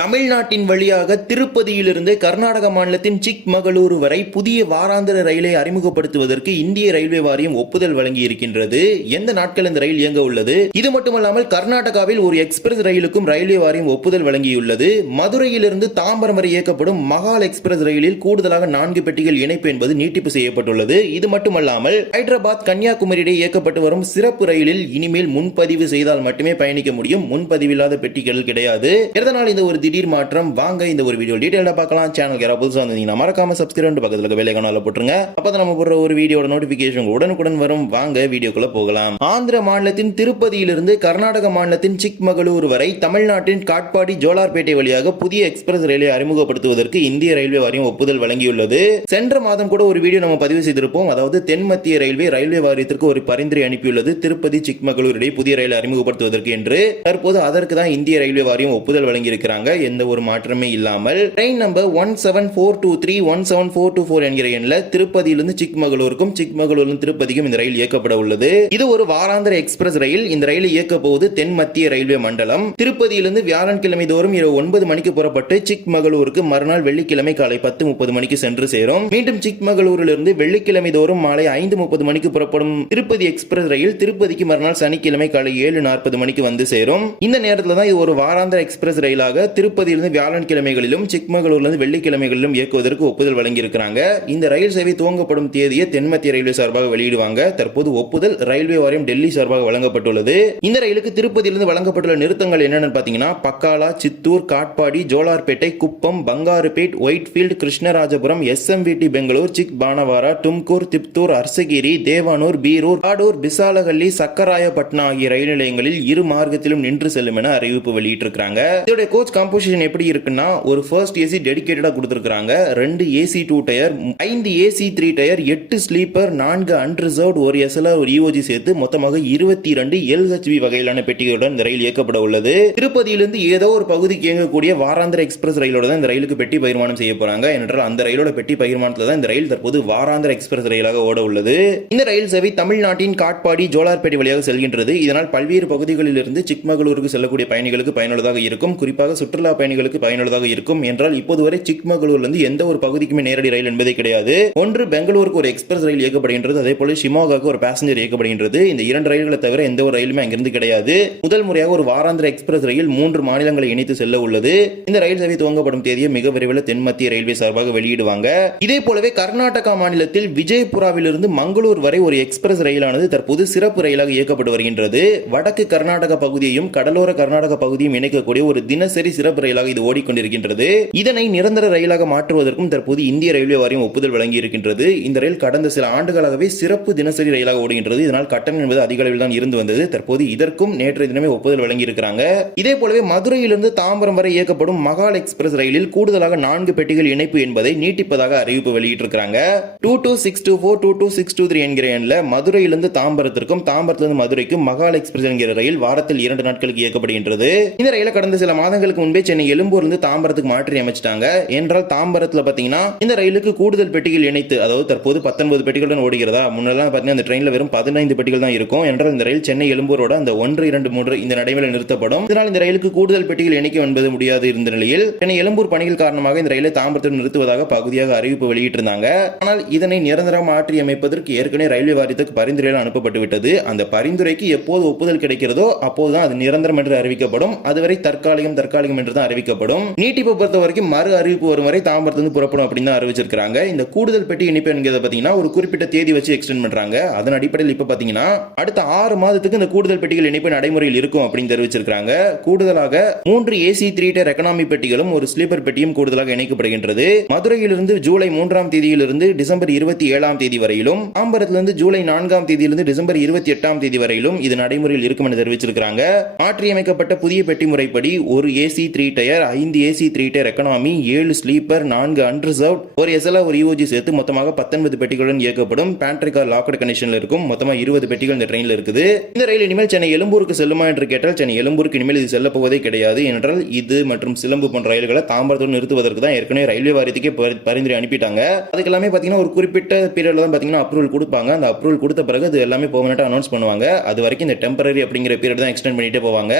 தமிழ்நாட்டின் வழியாக திருப்பதியிலிருந்து கர்நாடக மாநிலத்தின் சிக்மகளூரு வரை புதிய வாராந்திர ரயிலை அறிமுகப்படுத்துவதற்கு இந்திய ரயில்வே வாரியம் ஒப்புதல் வழங்கி இருக்கின்றது எந்த நாட்கள் இந்த ரயில் இயங்க உள்ளது? இது மட்டுமல்லாமல் கர்நாடகாவில் ஒரு எக்ஸ்பிரஸ் ரயிலுக்கும் ரயில்வே வாரியம் ஒப்புதல் வழங்கியுள்ளது. மதுரையிலிருந்து தாம்பரம் வரை இயக்கப்படும் மகால் எக்ஸ்பிரஸ் ரயிலில் கூடுதலாக நான்கு பெட்டிகள் இணைப்பு என்பது நீட்டிப்பு செய்யப்பட்டுள்ளது. இது மட்டுமல்லாமல் ஹைதராபாத் கன்னியாகுமரி இடையே இயக்கப்பட்டு வரும் சிறப்பு ரயிலில் இனிமேல் முன்பதிவு செய்தால் மட்டுமே பயணிக்க முடியும். முன்பதிவில்லாத பெட்டிகள் கிடையாது. இதனால் இந்த ஒரு திடீர் மாற்றம். வாங்க இந்த ஒரு வீடியோ டீடைலா பார்க்கலாம். சேனல் யாராவது புதுசாக வந்தீங்கன்னா மறக்காம சப்ஸ்கிரைப் பக்கத்தில் இருக்க வேலை கனால போட்டுருங்க. அப்பதான் நம்ம போடுற ஒரு வீடியோட நோட்டிபிகேஷன் உடனுக்குடன் வரும். வாங்க வீடியோக்குள்ள போகலாம். ஆந்திர மாநிலத்தின் திருப்பதியிலிருந்து கர்நாடக மாநிலத்தின் சிக்மகளூர் வரை தமிழ்நாட்டின் காட்பாடி ஜோலார்பேட்டை வழியாக புதிய எக்ஸ்பிரஸ் ரயிலை அறிமுகப்படுத்துவதற்கு இந்திய ரயில்வே வாரியம் ஒப்புதல் வழங்கியுள்ளது. சென்ற மாதம் கூட ஒரு வீடியோ நம்ம பதிவு செய்திருப்போம். அதாவது தென் மத்திய ரயில்வே ரயில்வே வாரியத்திற்கு ஒரு பரிந்துரை அனுப்பியுள்ளது. திருப்பதி சிக்மகளூர் இடையே புதிய ரயில் அறிமுகப்படுத்துவதற்கு என்று. தற்போது அதற்கு தான் இந்திய ரயில்வே வாரியம் ஒப்புதல் வழங்கியிருக்கிறாங்க. எந்த ஒரு மாற்றமே இல்லாமல் train number one seven four two three one seven four two four என்கிற எண்ணில் திருப்பதியிலிருந்து சிக்மகளூருக்கும் சிக்மகளூரிலிருந்து திருப்பதிக்கும் இந்த ரயில் இயக்கப்பட உள்ளது. இது ஒரு வாராந்திர எக்ஸ்பிரஸ் ரயில். இந்த ரயில் இயக்க போவது தென் மத்திய ரயில்வே மண்டலம். திருப்பதியிலிருந்து வியாழன்கிழமை தோறும் இரவு ஒன்பது மணிக்கு புறப்பட்டு சிக்மகளூருக்கு மறுநாள் வெள்ளிக்கிழமை காலை பத்து முப்பது மணிக்கு சென்று சேரும். மீண்டும் சிக்மகளூரிலிருந்து வெள்ளிக்கிழமை தோறும் மாலை ஐந்து முப்பது மணிக்கு புறப்படும் திருப்பதி எக்ஸ்பிரஸ் ரயில் திருப்பதிக்கு மறுநாள் சனிக்கிழமை காலை ஏழு நாற்பது மணிக்கு வந்து சேரும். இந்த நேரத்தில் தான் இது ஒரு வாராந்திர எக்ஸ்பிரஸ் ரயிலாக திருப்பதியிலிருந்து வியாழன்கிழமைகளிலும் சிக்மகளூர்லேருந்து வெள்ளிக்கிழமைகளிலும் இயக்குவதற்கு ஒப்புதல் வழங்கியிருக்கிறாங்க. இந்த ரயில் சேவை துவங்கப்படும் தேதியை தென்மத்திய ரயில்வே சார்பாக வெளியிடுவாங்க. தற்போது ஒப்புதல் ரயில்வே வாரியம் டெல்லி சார்பாக வழங்கப்பட்டுள்ளது. இந்த ரயிலுக்கு திருப்பதியிலிருந்து வழங்கப்பட்டுள்ள நிறுத்தங்கள் என்னென்னு பார்த்தீங்கன்னா Pakala Chittoor Katpadi Jolarpettai Kuppam Bangarupet Whitefield Krishnarajapuram SMVT Bangalore sick Banavara Tumkur Tiptur Arsikere Devanur Birur Kadur Bisalehalli Sakkarayapatna ஆகிய ரயில் நிலையங்களில் இரு மார்க்கத்திலும் நின்று செல்லும் என அறிவிப்பு வெளியிட்டிருக்கிறாங்க. இதோட கோச் காம்போசிஷன் எப்படி இருக்குன்னா ஒரு ஃபர்ஸ்ட் ஏசி டெடிக்கேட்டடாக கொடுத்திருக்காங்க ரெண்டு ஏசி டூ டயர் ஐந்து ஏசி த்ரீ டயர் எட்டு ஸ்லீப்பர் நான்கு அன்ரிசர்வ்ட் ஒரு எஸ்எல்ஆர் ஒரு இஓஜி சேர்த்து மொத்தமாக இருபத்தி ரெண்டு எல்ஹெச்பி வகையிலான பெட்டிகளுடன் இந்த ரயில் இயக்கப்பட உள்ளது. திருப்பதியிலிருந்து ஏதோ ஒரு பகுதிக்கு இயங்கக்கூடிய வாராந்திர எக்ஸ்பிரஸ் ரயிலோட தான் இந்த ரயிலுக்கு பெட்டி பகிர்மானம் செய்ய போறாங்க. என்றால் அந்த ரயிலோட பெட்டி பகிர்மானத்தில் தான் இந்த ரயில் தற்போது வாராந்திர எக்ஸ்பிரஸ் ரயிலாக ஓட உள்ளது. இந்த ரயில் சேவை தமிழ்நாட்டின் காட்பாடி ஜோலார்பேட்டை வழியாக செல்கின்றது. இதனால் பல்வேறு பகுதிகளிலிருந்து சிக்மகளூருக்கு செல்லக்கூடிய பயணிகளுக்கு பயனுள்ளதாக இருக்கும். குறிப்பாக சுற்றுலா பயணிகளுக்கு பயனுள்ளதாக இருக்கும். என்றால் இப்போது வரை சிக்மகளூர்லேருந்து எந்த ஒரு பகுதிக்குமே நேரடி ரயில் என்பதே கிடையாது. ஒன்று பெங்களூருக்கு ஒரு எக்ஸ்பிரஸ் ரயில் இயக்கப்படுகின்றது. அதே போல ஷிமோகாவுக்கு ஒரு பேசஞ்சர் இயக்கப்படுகின்றது. இந்த இரண்டு ரயில்களை தவிர எந்த ஒரு ரயிலுமே அங்கிருந்து கிடையாது. முதல் முறையாக ஒரு வாராந்திர எக்ஸ்பிரஸ் ரயில் மூன்று மாநிலங்களை இணைத்து செல்ல உள்ளது. இந்த ரயில் சேவை துவங்கப்படும் தேதியை மிக விரைவில் தென் மத்திய ரயில்வே சார்பாக வெளியிடுவாங்க. இதே போலவே கர்நாடகா மாநிலத்தில் விஜயபுராவிலிருந்து மங்களூர் வரை ஒரு எக்ஸ்பிரஸ் ரயிலானது தற்போது சிறப்பு ரயிலாக இயக்கப்பட்டு வருகின்றது. வடக்கு கர்நாடக பகுதியையும் கடலோர கர்நாடக பகுதியும் இணைக்கக்கூடிய ஒரு தினசரி சிறப்பு ரயிலாக இது ஓடிக்கொண்டிருக்கின்றது. இதனை நிரந்தர ரயிலாக மாற்றுவதற்கும் தற்போது இந்திய ரயில்வே வாரியம் ஒப்புதல் வழங்கி இருக்கின்றது இந்த ரயில் கடந்த சில ஆண்டுகளாகவே சிறப்பு தினசரி ரயிலாக ஓடுகின்றது. இதனால் கட்டணம் என்பது அதிக அளவில் தான் இருந்து வந்தது. தற்போது இதற்கும் நேற்றைய தினமே ஒப்புதல் வழங்கி இருக்கிறாங்க இதே போலவே மதுரையிலிருந்து தாம்பரம் வரை இயக்கப்படும் மகால் எக்ஸ்பிரஸ் ரயிலில் கூடுதலாக நான்கு பெட்டிகள் இணைப்பு என்பதை நீட்டிப்பதாக அறிவிப்பு வெளியிட்டிருக்கிறாங்க. Two two six two four two two six two three என்கிற எண்ணில் மதுரையிலிருந்து தாம்பரத்திற்கும் தாம்பரத்திலிருந்து மதுரைக்கும் மகால் எக்ஸ்பிரஸ் என்கிற ரயில் வாரத்தில் இரண்டு நாட்களுக்கு இயக்கப்படுகின்றது. இந்த ரயிலை கடந்த சில மாதங்களுக்கு முன்பே சென்னை எழும்பூர்லேருந்து தாம்பரத்துக்கு மாற்றி அமைச்சிட்டாங்க. என்றால் தாம்பரத்தில் பார்த்தீங்கன்னா இந்த ரயிலுக்கு கூடுதல் பெட்டிகள் இணைத்து அதாவது தற்போது பத்தொன்பது பெட்டிகளுடன் ஓடுகிறதா? முன்னெல்லாம் பார்த்தீங்கன்னா அந்த ட்ரெயினில் வெறும் பதினைந்து பெட்டிகள் தான் இருக்கும். என்றால் இந்த ரயில் சென்னை எழும்பூரோட அந்த ஒன்று இரண்டு மூன்று இந்த நடைமுறை நிறுத்தப்படும். இதனால் இந்த ரயிலுக்கு கூடுதல் பெட்டிகள் இணைக்க என்பது முடியாது இருந்த நிலையில் சென்னை எழும்பூர் பணிகள் காரணமாக இந்த ரயிலை தாம்பரத்தில் நிறுத்துவதாக பகுதியாக அறிவிப்பு வெளியிட்டிருந்தாங்க. ஆனால் இதனை நிரந்தரம் மாற்றி அமைப்பதற்கு ஏற்கனவே ரயில்வே வாரியத்துக்கு பரிந்துரைகள் அனுப்பப்பட்டு விட்டது. அந்த பரிந்துரைக்கு எப்போது ஒப்புதல் கிடைக்கிறதோ அப்போதுதான் அது நிரந்தரம் என்று அறிவிக்கப்படும். அதுவரை தற்காலிகம் தற்காலிகம் என்று தான் அறிவிக்கப்படும். நீட்டிப்பை பொறுத்த வரைக்கும் மறு அறிவிப்பு வரும் வரை தாம்பரத்திலிருந்து புறப்படும் அப்படின்னு தான் அறிவிச்சிருக்காங்க இந்த கூடுதல் பெட்டி இணைப்பு என்கிறத பார்த்தீங்கன்னா ஒரு குறிப்பிட்ட தேதி வச்சு எக்ஸ்டெண்ட் பண்றாங்க. அதன் அடிப்படையில் இப்போ பார்த்தீங்கன்னா அடுத்த ஆறு மாதத்துக்கு இந்த கூடுதல் பெட்டிகள் இணைப்பு நடைமுறையில் இருக்கும் அப்படின்னு தெரிவிச்சிருக்காங்க கூடுதலாக மூன்று ஏசி த்ரீ டயர் எக்கனாமி பெட்டிகளும் ஒரு ஸ்லீப்பர் பெட்டியும் கூடுதலாக இணைக்கப்படுகின்றது. மதுரையிலிருந்து ஜூலை மூன்றாம் தேதியிலிருந்து டிசம்பர் இருபத்தி ஏழாம் தேதி வரையிலும் தாம்பரத்திலிருந்து ஜூலை நான்காம் தேதியிலிருந்து டிசம்பர் இருபத்தி எட்டாம் தேதி வரையிலும் இது நடைமுறையில் இருக்கும் என தெரிவிச்சிருக்காங்க மாற்றியமைக்கப்பட்ட புதிய பெட்டி முறைப்படி ஒரு ஏசி த்ரீ டயர் ஐந்து ஏசி த்ரீ டயர் எக்கனாமி ஏழு ஸ்லீப்பர் நான்கு அன்ரிசர்வ் ஒரு எஸ்எல்ஆ ஒரு யூஜி சேர்த்து மொத்தமாக பத்தொன்பது பெட்டிகளுடன் இயக்கப்படும். பேண்ட்ரி கார் லாக்கட் கண்டிஷனில் இருக்கும். மொத்தமாக இருபது பெட்டிகள் இந்த ட்ரெயினில் இருக்குது. இந்த ரயில் இனிமேல் சென்னை எழும்பூருக்கு செல்லுமா என்று கேட்டால் சென்னை எழும்பூருக்கு இனிமேல் இது செல்ல போவதே கிடையாது என்றால் இது மற்றும் சிலம்பு போன்ற ரயில்களை தாம்பரத்தோடு நிறுத்துவதற்கு தான் ஏற்கனவே ரயில்வே வாரியத்துக்கே பரி- பரிந்துரை அனுப்பிட்டாங்க. அதுக்கு எல்லாமே பார்த்தீங்கன்னா ஒரு குறிப்பிட்ட பீரியடில் தான் பார்த்தீங்கன்னா அப்ரூவல் கொடுப்பாங்க. அந்த அப்ரூவல் கொடுத்த பிறகு அது எல்லாமே பெர்மனெண்ட்டாக அனௌன்ஸ் பண்ணுவாங்க. அது வரைக்கும் இந்த டெம்பரரி அப்படிங்கிற பீரியட் தான் எக்ஸ்டெண்ட் பண்ணிட்டே போவாங்க.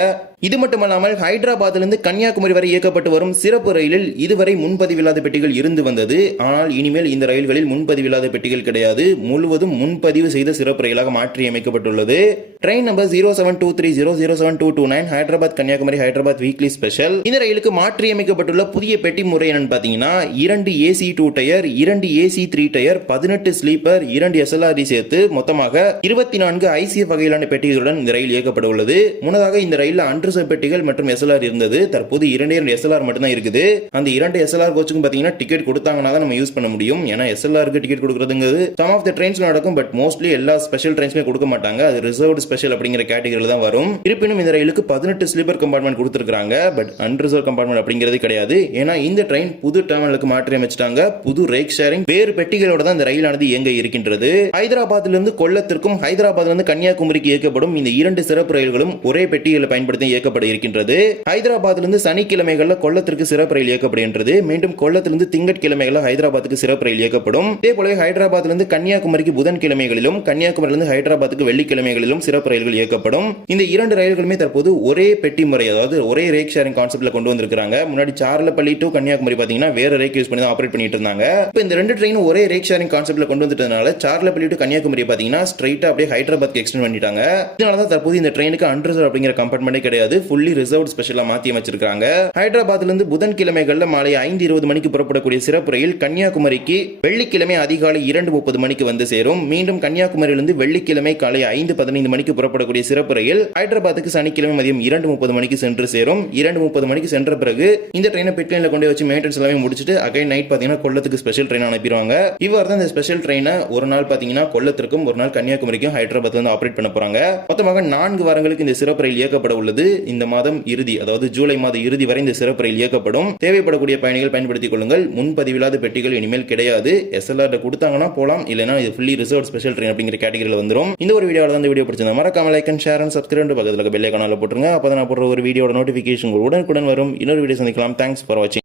இது மட்டுமல்லாமல் ஹைதராபாத்திலிருந்து கன்னியாகுமரி வரை இயக்கப்பட்டு வரும் சிறப்பு ரயிலில் இதுவரை முன்பதிவில்லாத பெட்டிகள் இருந்து வந்தது. ஆனால் இனிமேல் இந்த ரயில்களில் முன்பதிவில்லாத பெட்டிகள் கிடையாது. முழுவதும் முன்பதிவு செய்த சிறப்பு ரயிலாக மாற்றி அமைக்கப்பட்டுள்ளது train number zero seven two three zero zero seven two two nine Hyderabad Kanyakumari Hyderabad weekly special. இந்த ரயிலுக்கு மாற்றி அமைக்கப்பட்டுள்ள புதிய பெட்டி முறை என்னன்னு பார்த்தீங்கன்னா இரண்டு ஏசி டூ டயர் இரண்டு ஏசி த்ரீ டயர் பதினெட்டு ஸ்லீப்பர் இரண்டு எஸ்எல்ஆர்டி சேர்த்து மொத்தமாக இருபத்தி நான்கு ஐசிஎஃப் வகையிலான பெட்டிகளுடன் இந்த ரயில் இயக்கப்பட உள்ளது. முன்னதாக இந்த ரயிலில் அன்ரிசர்வ் பெட்டிகள் மற்றும் எஸ்எல்ஆர் இருந்தது. தற்போது இரண்டே இரண்டு எஸ்எல்ஆர் மட்டும்தான் இருக்குது. அந்த இரண்டு எஸ்எல்ஆர் கோச்சுக்கும் பார்த்தீங்கன்னா டிக்கெட் கொடுத்தாங்கன்னா தான் நம்ம யூஸ் பண்ண முடியும். ஏன்னா எஸ்எல்ஆருக்கு டிக்கெட் கொடுக்குறதுங்கிறது சம் ஆஃப் த ட்ரெயின்ஸ் நடக்கும் பட் மோஸ்ட்லி எல்லா ஸ்பெஷல் ட்ரெயின்ஸ்மே கொடுக்க மாட்டாங்க. அது ரிசர்வ்டு ஸ்பெஷல் அப்படிங்கிற கேட்டகரியில் தான் வரும். இருப்பினும் இந்த ரயிலுக்கு பதினெட்டு ஸ்லீப்பர் கம்பார்ட்மெண்ட் கொடுத்துருக்காங்க பட் அன்ரிசர்வ் கம்பார்ட்மெண்ட் அப்படிங்கிறது கிடையாது. ஏன்னா இந்த ட்ரெயின் புது டெர்மினலுக்கு மாற்றி அமைச்சிட்டாங்க. புது ரேக் ஷேரிங் வேறு பெட்டிகளோட தான் இந்த ரயிலானது இயங்க இருக்கின்றது. ஹைதராபாத்திலிருந்து கொல்லத்திற்கும் ஹைதராபாத்திலிருந்து கன்னியாகுமரிக்கு இயக்கப்படும் இந்த இரண்டு சிறப்பு ரயில்களும் ஒரே பெட்டிகளை பயன்படுத்தி இயக்கப்பட இருக்கின்றது ஹைதராபாத்திலிருந்து சனிக்கிழமைகள்ல கொல்லத்திற்கு சிறப்பு ரயில் இயக்கப்படுகின்றது. மீண்டும் கொல்லத்திலிருந்து திங்கட்கிழமைகள்ல ஹைதராபாத்துக்கு சிறப்பு ரயில் இயக்கப்படும். இதே போல ஹைதராபாத்திலிருந்து கன்னியாகுமரிக்கு புதன்கிழமைகளிலும் கன்னியாகுமரியிலிருந்து ஹைதராபாத்துக்கு வெள்ளிக்கிழமைகளிலும் சிறப்பு ரயில்கள் இயக்கப்படும். இந்த இரண்டு ரயில்களுமே தற்போது ஒரே பெட்டி முறை அதாவது ஒரே ரேக் ஷேரிங் கான்செப்ட்ல கொண்டு வந்திருக்காங்க முன்னாடி சார்லப்பள்ளி டு கன்னியாகுமரி பாத்தீங்கன்னா வேற ரேக் யூஸ் பண்ணி தான் ஆப்ரேட் பண்ணிட்டு இருந்தாங்க. இப்போ இந்த ரெண்டு ட்ரெயினும் ஒரே ரேக் ஷேரிங் கான்செப்ட்ல கொண்டு வந்துட்டதுனால சார்லப்பள்ளி டு கன்னியாகுமரி பாத்தீங்கன்னா ஸ்ட்ரைட்டா அப்படியே ஹைதராபாத்க்கு எக்ஸ்டெண்ட் பண்ணிட்டாங்க. இதனால தான் தற்போது இந்த ட்ரெயினுக்கு அன்ரிசர்வ் அப்படிங்கிற கம்பார்ட்மெண்ட்டே கிடையாது. ஃபுல்லி ரிசர்வ் ஸ்பெஷலா மாத்தி அமைச்சிருக்காங்க ஹைதராபாத்ல இருந்து புதன்கிழமைகள்ல மாலை ஐந்து இருபது மணிக்கு புறப்படக்கூடிய சிறப்பு ரயில் கன்னியாகுமரிக்கு வெள்ளிக்கிழமை அதிகாலை இரண்டு முப்பது மணிக்கு வந்து சேரும். மீண்டும் கன்னியாகுமரியிலிருந்து வெள்ளிக்கிழமை காலை ஐந்து பதினைந்து மணிக்கு புறப்படக்கூடிய சிறப்பு ரயில் ஹைதராபாத்துக்கு சனிக்கிழமை மதியம் இரண்டு முப்பது மணிக்கு சென்று சேரும். இரண்டு முப்பது மணிக்கு சென்ற பிறகு இந்த ட்ரெயினை பெட்லைன்ல கொண்டு வச்சு மெயின்டெனன்ஸ் எல்லாமே முடிச்சுட்டு அகைன் நைட் பாத்தீங்கன்னா கொல்லத்துக்கு ஸ்பெஷல் ட்ரெயின் அனுப்பிடுவாங்க. இவ்வாறு தான் இந்த ஸ்பெஷல் ட்ரெயினை ஒரு நாள் பாத்தீங்கன்னா கொல்லத்திற்கும் ஒரு நாள் கன்னியாகுமரிக்கும் ஹைதராபாத்ல இருந்து ஆப்ரேட் பண்ண போறாங்க. மொத்தமாக நான்கு வாரங்களுக்கு இந்த சிறப்பு ரயில் இயக்கப்பட உள்ளது. இந்த மாதம் இறுதி அதாவது ஜூலை மாத இறுதி வரை இந்த சிறப்பு ரயில் இயக்கப்படும். தேவைப்படக்கூடிய பயணிகள் பயன்படுத்திக் கொள்ளுங்கள். முன்பதிவில்லாத பெட்டிகள் இனிமேல் கிடையாது. எஸ்எல்ஆர் கொடுத்தாங்கன்னா போலாம். இல்லைன்னா இது ஃபுல்லி ரிசர்வ் ஸ்பெஷல் ட்ரெயின் அப்படிங்கிற கேட்டகரியில் வந்துடும் இந்த ஒரு வீடியோவில் தான் இந்த வீடியோ பிடிச்சிருந்தா மறக்காம like and share and subscribe பக்கத்தில் பெல்லை கனால போட்டுருங்க. அப்போ நான் போடுற ஒரு வீடியோட நோட்டிஃபிகேஷன் உடனுக்குடன் வரும். இன்னொரு வீடியோ சந்திக்கலாம். தேங்க்ஸ் ஃபார் வாட்சிங்